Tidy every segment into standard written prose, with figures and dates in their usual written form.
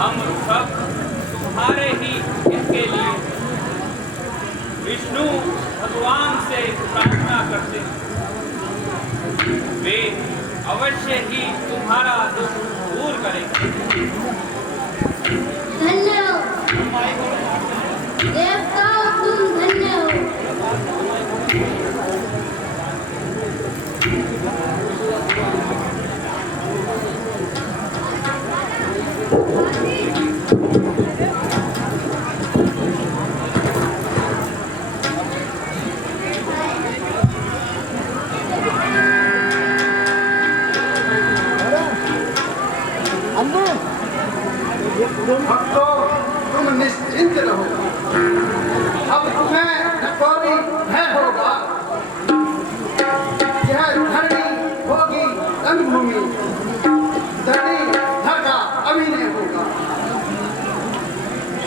हम सब तुम्हारे ही इनके लिए विष्णु भगवान से प्रार्थना करते हैं। वे अवश्य ही तुम्हारा दुख दूर करेंगे। धन्य हो देवताओं, तुम धन्य हो। भक्तों, तुम निश्चिंत रहो। अब तुम्हें न कोई भय होगा। यह धरणी होगी रंगभूमि, धरणी धर का अभिनय होगा।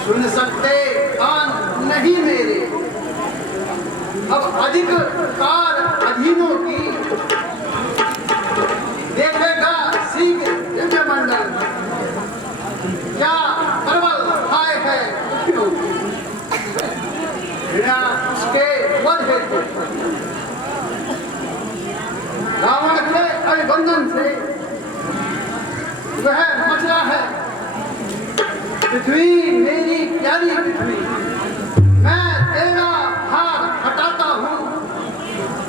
सुन सकते कान नहीं मेरे, अब अधिक कार अधीनों की देखेगा शीघ्र दिव्य मंडल। क्या प्रबल आए है बिना उसके वध हेतु रावण के अभिबंधन से वह मचला है पृथ्वी, मेरी प्यारी पृथ्वी। मैं तेरा हार हटाता हूँ,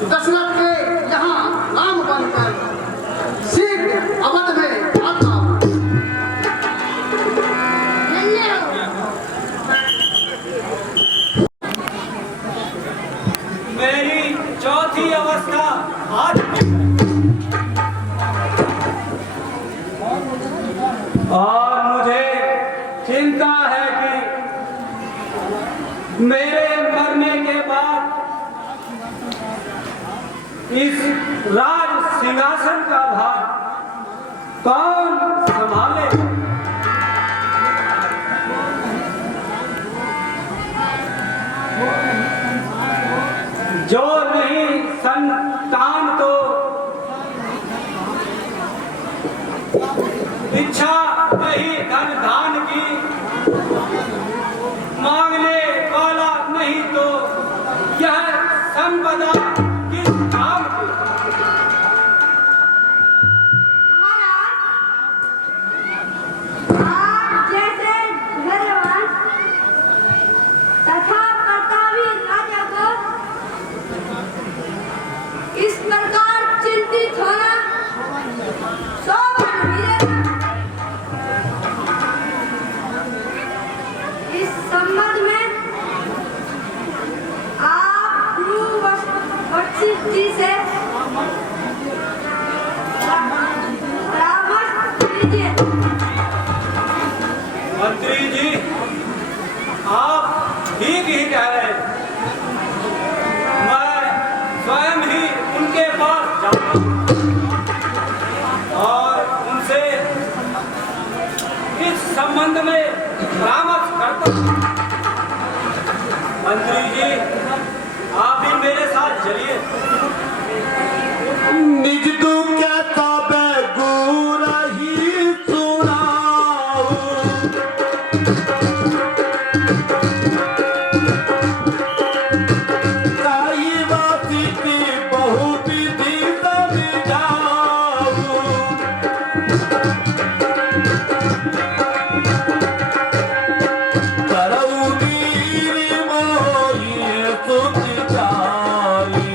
दशरथ के यहाँ राम बनकर शीघ्र अवध में आता हूँ। मेरी चौथी अवस्था आज और राज सिंहासन का भार कौन संभाले? जो नहीं संतान तो इच्छा नहीं धन दान की, मांगने वाला नहीं तो यह संपदा किस काम की? आप जैसे धैर्यवान तथा प्रतापी राजा को इस प्रकार चिंतित होना शोभा नहीं देता। इस संबंध में आप वशिष्ठ जी से परामर्श कीजिए। मंत्री जी, आप ठीक ही कह रहे हैं। मैं स्वयं ही उनके पास जाऊंगा और उनसे इस संबंध में परामर्श करता हूं। मंत्री जी, आप भी मेरे साथ चलिए। निज तू कहता बेगूरा ही सुनाओ, ताई वासी की बहु विधि समझाओ, करऊ वीर मोहि सुत जाई,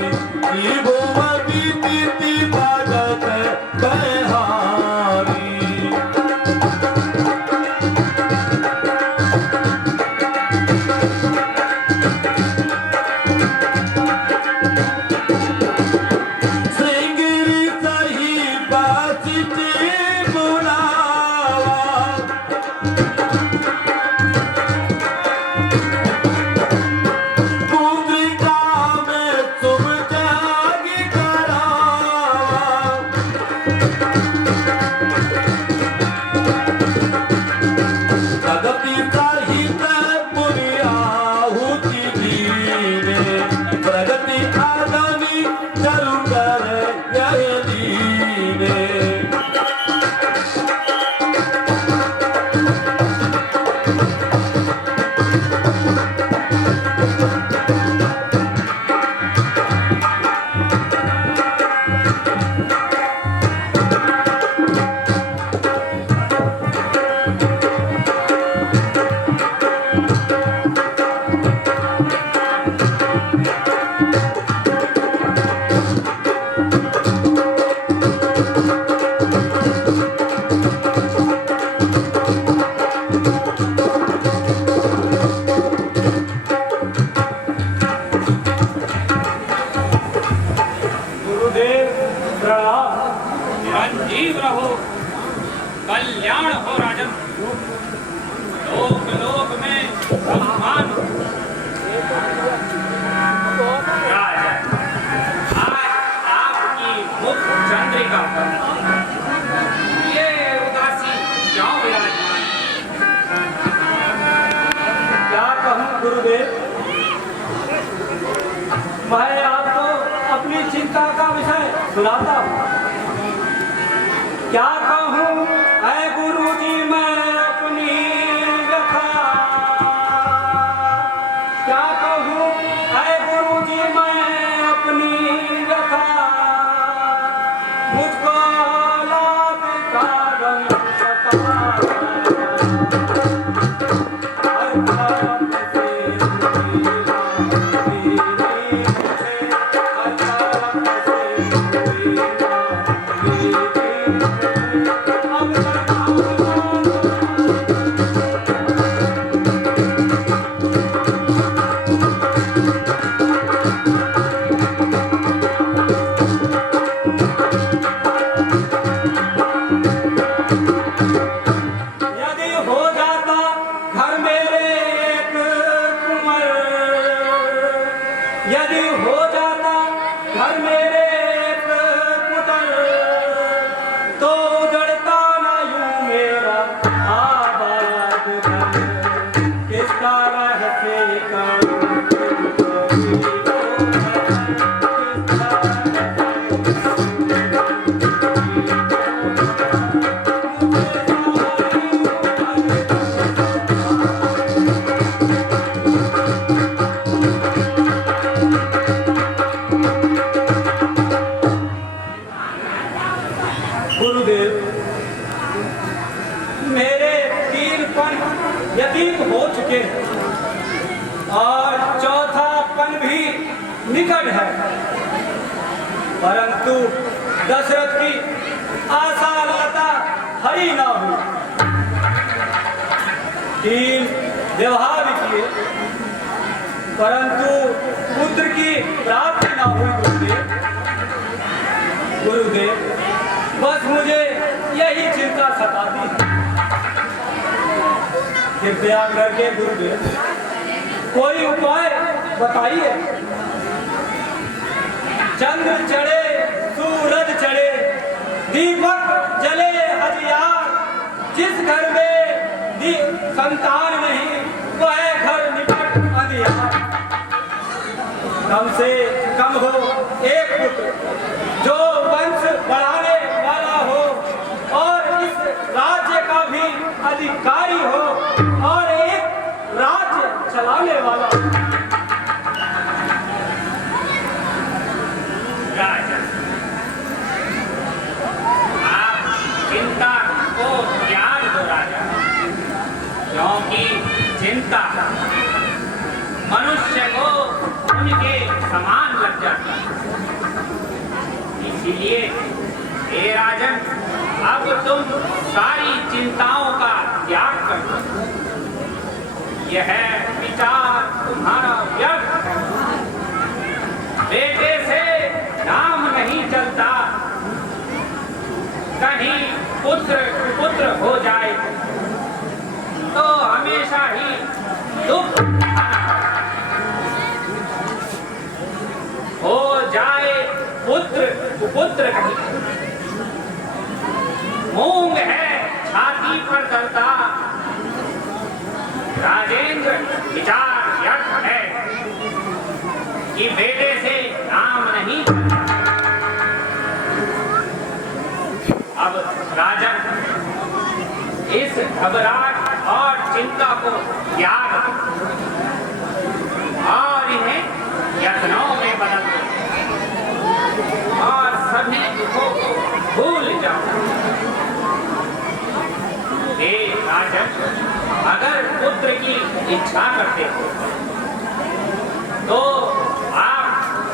की भुवि तिथि भगत बहारी। श्रृंगिरी सही बासिते बुलावा, पुत्रिका में तुम जागी करावा, प्रगति सहित पुरी आहुति दीने, प्रगति आदमी चलु कर यह दीने। गुरुदेव प्रणाम। संजीव रहो, कल्याण हो राजन। लोक लोक में सम्मान हो। राजन, आज आपकी मुख चंद्रिका पर ये उदासी क्यों विराजमान? क्या कहूँ गुरुदेव, मैं आपको अपनी चिंता का विषय सुनाता हूँ। क्या कहूँ है गुरुजी मैं अपनी व्यथा, क्या कहूँ है गुरुजी मैं अपनी व्यथा, मुझको औलाद का रंग सताता, हर तरफ से मेरा मेरी मुझे, हर तरफ से मेरा मेरी मुझे, अब तक गुरुदेव, मेरे 3 पन व्यतीत हो चुके हैं और चौथा पन भी निकट है, परंतु दशरथ की आशा लता हरी न हुई। 3 विवाह भी किए, परंतु पुत्र की प्राप्ति न हुई। गुरुदेव, बस मुझे यही चिंता सताती है। कृपया करके गुरुदेव कोई उपाय बताइए। चंद्र चढ़े, सूरज चढ़े, दीपक जले हजियार, जिस घर में संतान नहीं वह घर निकट अंधियार। कम से कम हो एक पुत्र जो वंश बढ़ाने वाला हो और इस राज्य का भी अधिकारी हो और एक राज्य चलाने वाला हो। राजा, आप चिंता को त्याग दो राजा, क्योंकि चिंता मनुष्य को उनके समान लग जाता है। इसीलिए हे राजन, अब तुम सारी चिंताओं का त्याग कर दो। यह विचार तुम्हारा व्यर्थ है। बेटे से नाम नहीं चलता, कहीं पुत्र कुपुत्र हो जाए तो हमेशा ही दुख हो जाए। पुत्र कुपुत्र कहीं मूंग है छाती पर चलता। राजेंद्र, विचार व्यर्थ है कि बेटे से नाम नहीं चलता। अब राजन, इस घबराहट और चिंता को त्याग और इन्हें यत्नों में बदल दो और सभी दुखों को भूल जाओ। हे राजन, अगर पुत्र की इच्छा करते हो तो आप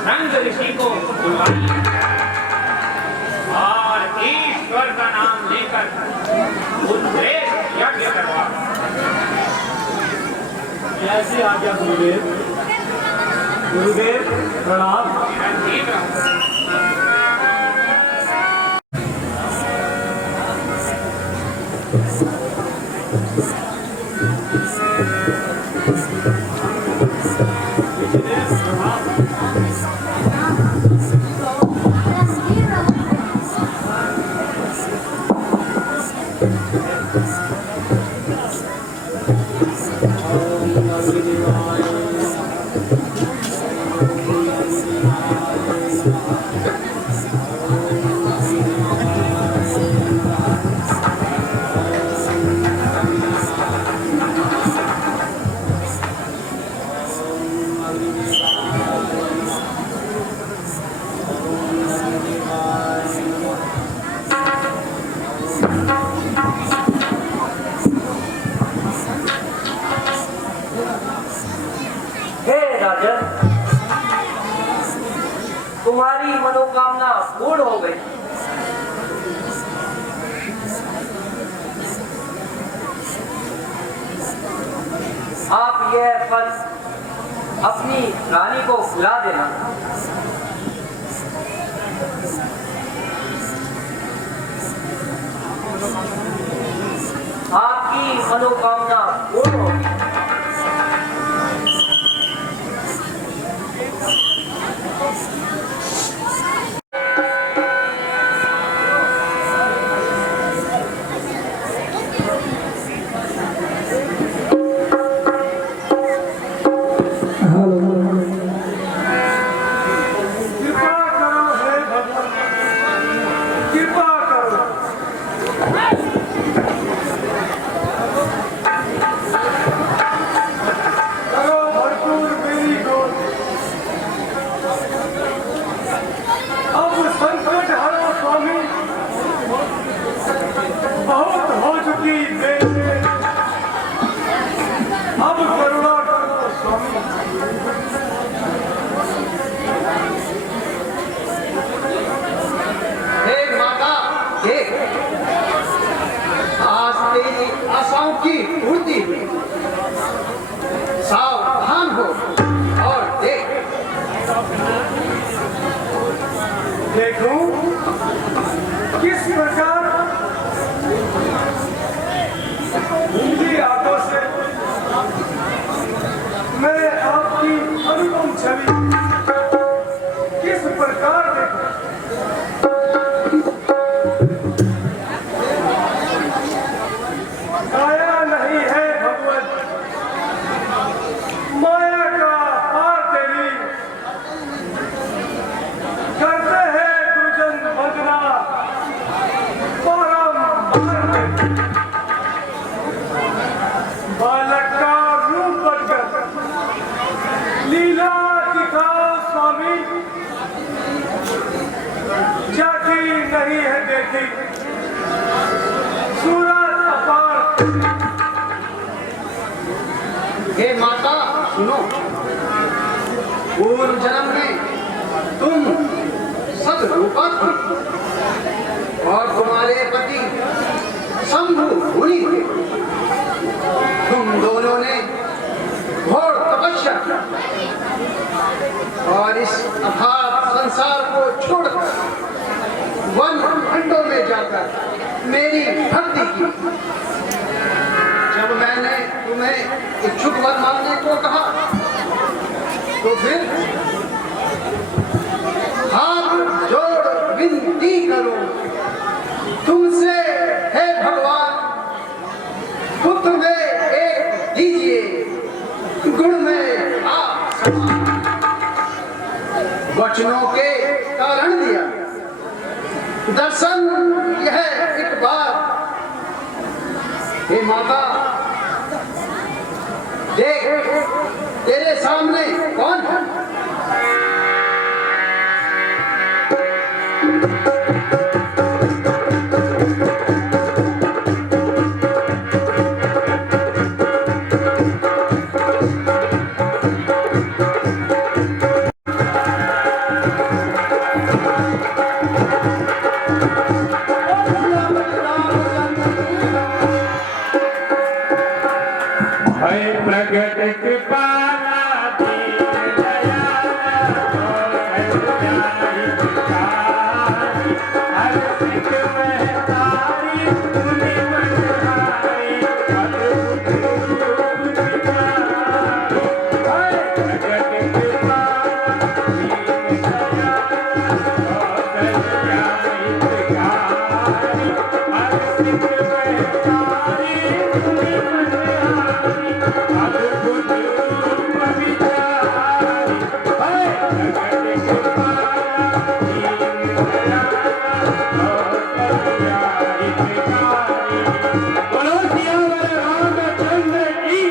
संग ऋषि को बुलवाइए और ईश्वर का नाम लेकर उद्रेक यज्ञ करवा। कैसे आज्ञा गुरुदेव। गुरुदेव प्रणाम। ठीक रहो। तुम्हारी मनोकामना पूर्ण हो गई। आप यह फल अपनी रानी को खिला देना। आपकी मनोकामना पूर्ण होगी। प्रकार उनकी आंखों से मैं आपकी अनुपम छवि किस प्रकार देखूं? काया नहीं है भगवत, माया का पार तेरी, करते हैं दुर्जन वंदना बारंबार। बालक का रूप बनकर लीला दिखाओ स्वामी, जाती नहीं है देखी सूरत अपार। हे माता सुनो, पूर्व जन्म में तुम सदरूपा थी और तुम्हारे पति शंभु मुनि थे। तुम दोनों ने घोर तपस्या की और इस अथाह संसार को छोड़कर वन खंडों में जाकर मेरी भक्ति की। जब मैंने तुम्हें इच्छुक वर मांगने को कहा तो फिर हाथ जोड़ विनती करो तुमसे, हे भगवान, पुत्र में एक दीजिए, गुण में आप समान। वचनों के कारण दिया दर्शन यह एक बार। हे माता देख, तेरे सामने कौन है? प्रगट कृपाला दीन दयाला हर सिख महतारी मुनि मनहारी अद्भुत रूप दिखाई। प्रगट कृपाला दीन दयाला हर सिख महतारी मुनि मनहारी अद्भुत रूप विचारी। प्रगट कृपाला दीन दयाला बोलो सियावर रामचंद्र की।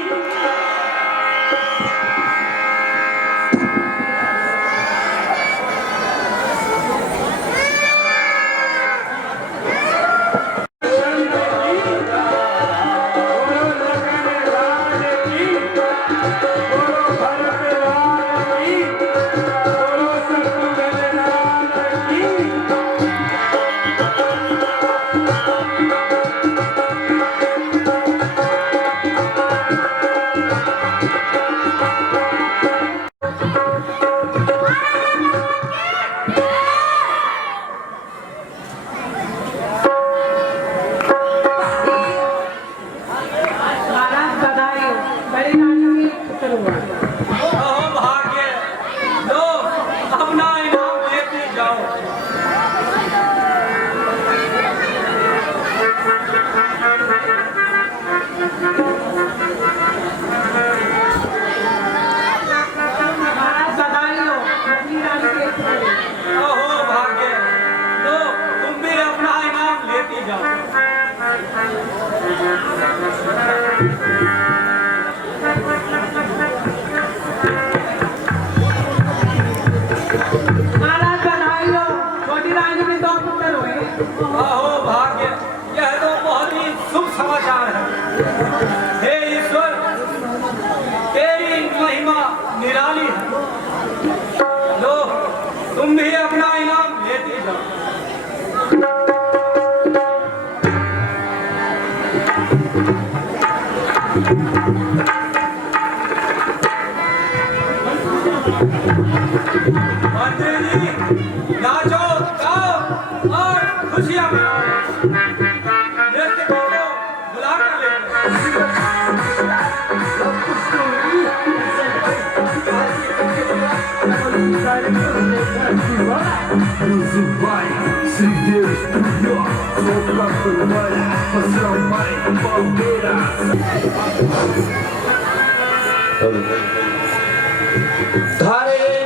अहो भाग्य, लो अपना इनाम लेते जाओ। अहो भाग्य, लो तुम भी अपना इनाम लेती जाओ। अहो भाग्य, यह तो बहुत ही शुभ समाचार है। हे ईश्वर, तेरी महिमा निराली है। लो तुम भी अपना इनाम लेते जाओ। मंत्री जी, नाचो गाओ और खुशियां मनाओ। Vai, se Deus pior, sou capoeira, você vai palmeiras. धारे